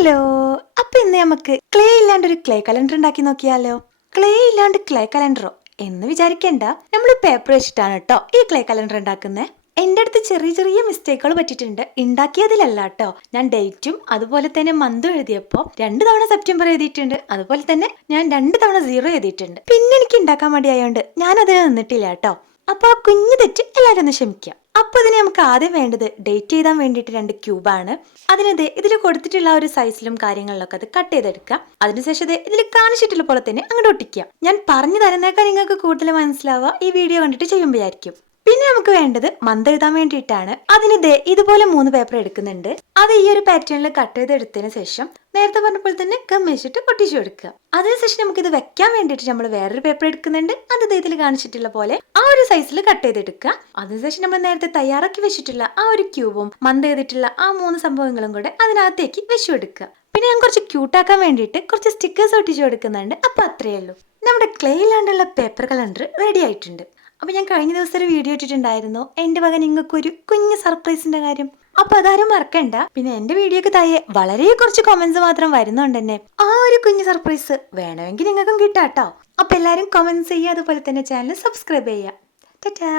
Hello, അപ്പൊ ഇന്ന് നമുക്ക് ക്ലേ ഇല്ലാണ്ട് ഒരു ക്ലേ കലണ്ടർ ഉണ്ടാക്കി നോക്കിയാലോ? ക്ലേ ഇല്ലാണ്ട് ക്ലേ കലണ്ടറോ എന്ന് വിചാരിക്കണ്ട, നമ്മൾ പേപ്പർ വെച്ചിട്ടാണ് കേട്ടോ ഈ ക്ലേ കലണ്ടർ ഉണ്ടാക്കുന്നത്. എന്റെ അടുത്ത് ചെറിയ ചെറിയ മിസ്റ്റേക്കുകൾ പറ്റിയിട്ടുണ്ട്, ഉണ്ടാക്കിയതിലല്ല കേട്ടോ. ഞാൻ ഡേറ്റും അതുപോലെ തന്നെ മന്തും എഴുതിയപ്പോ 2 തവണ സെപ്റ്റംബർ എഴുതിയിട്ടുണ്ട്, അതുപോലെ തന്നെ ഞാൻ 2 തവണ 0 എഴുതിയിട്ടുണ്ട്. പിന്നെ എനിക്ക് ഉണ്ടാക്കാൻ മടിയായോണ്ട് ഞാൻ അതിന് നിന്നിട്ടില്ല കേട്ടോ. അപ്പൊ ആ കുഞ്ഞു തെറ്റ് എല്ലാവരും ഒന്ന് ക്ഷമിക്കാം. അപ്പൊ ഇതിന് നമുക്ക് ആദ്യം വേണ്ടത് ഡേറ്റ് എഴുതാൻ വേണ്ടിയിട്ട് 2 ക്യൂബാണ്. അതിനത് ഇതിൽ കൊടുത്തിട്ടുള്ള ഒരു സൈസിലും കാര്യങ്ങളിലൊക്കെ അത് കട്ട് ചെയ്തെടുക്കുക. അതിനുശേഷം ഇതിൽ കാണിച്ചിട്ടുള്ള പോലെ തന്നെ അങ്ങോട്ട് ഒട്ടിക്കുക. ഞാൻ പറഞ്ഞു തരുന്നേക്കാൾ നിങ്ങൾക്ക് കൂടുതൽ മനസ്സിലാവുക ഈ വീഡിയോ കണ്ടിട്ട് ചെയ്യുമ്പോഴായിരിക്കും. പിന്നെ നമുക്ക് വേണ്ടത് മന്ത് എഴുതാൻ വേണ്ടിയിട്ടാണ്. അതിന് ഇതുപോലെ 3 പേപ്പർ എടുക്കുന്നുണ്ട്. അത് ഈ ഒരു പാറ്റേണിൽ കട്ട് ചെയ്തെടുത്തതിന് ശേഷം നേരത്തെ പറഞ്ഞപ്പോൾ തന്നെ ഗം വെച്ചിട്ട് ഒട്ടിച്ചു കൊടുക്കുക. അതിനുശേഷം നമുക്ക് ഇത് വെക്കാൻ വേണ്ടിയിട്ട് നമ്മൾ വേറൊരു പേപ്പർ എടുക്കുന്നുണ്ട്. അത് ഇതിൽ കാണിച്ചിട്ടുള്ള പോലെ ആ ഒരു സൈസിൽ കട്ട് ചെയ്തെടുക്കുക. അതിനുശേഷം നമ്മൾ നേരത്തെ തയ്യാറാക്കി വെച്ചിട്ടുള്ള ആ ഒരു ക്യൂബും മന്ത് ചെയ്തിട്ടുള്ള ആ 3 സംഭവങ്ങളും കൂടെ അതിനകത്തേക്ക് വെച്ചു കൊടുക്കുക. പിന്നെ ഞാൻ കുറച്ച് ക്യൂട്ടാക്കാൻ വേണ്ടിയിട്ട് കുറച്ച് സ്റ്റിക്കേഴ്സ് ഒട്ടിച്ചു കൊടുക്കുന്നുണ്ട്. അപ്പൊ അത്രയേ ഉള്ളൂ, നമ്മുടെ ക്ലേ ഇല്ലാണ്ടുള്ള പേപ്പർ കലണ്ടർ റെഡി ആയിട്ടുണ്ട്. അപ്പൊ ഞാൻ കഴിഞ്ഞ ദിവസം ഒരു വീഡിയോ ഇട്ടിട്ടുണ്ടായിരുന്നു എന്റെ വക നിങ്ങൾക്കൊരു കുഞ്ഞു സർപ്രൈസിന്റെ കാര്യം. അപ്പൊ അതാരും മറക്കണ്ട. പിന്നെ എന്റെ വീഡിയോക്ക് താഴെ വളരെ കുറച്ച് കമന്റ്സ് മാത്രം വരുന്നുണ്ട് തന്നെ. ആ ഒരു കുഞ്ഞു സർപ്രൈസ് വേണമെങ്കിൽ നിങ്ങൾക്കും കിട്ടാട്ടോ. അപ്പൊ എല്ലാരും കമന്റ്സ് ചെയ്യുക, അതുപോലെ തന്നെ ചാനൽ സബ്സ്ക്രൈബ് ചെയ്യുക. ടാറ്റാ.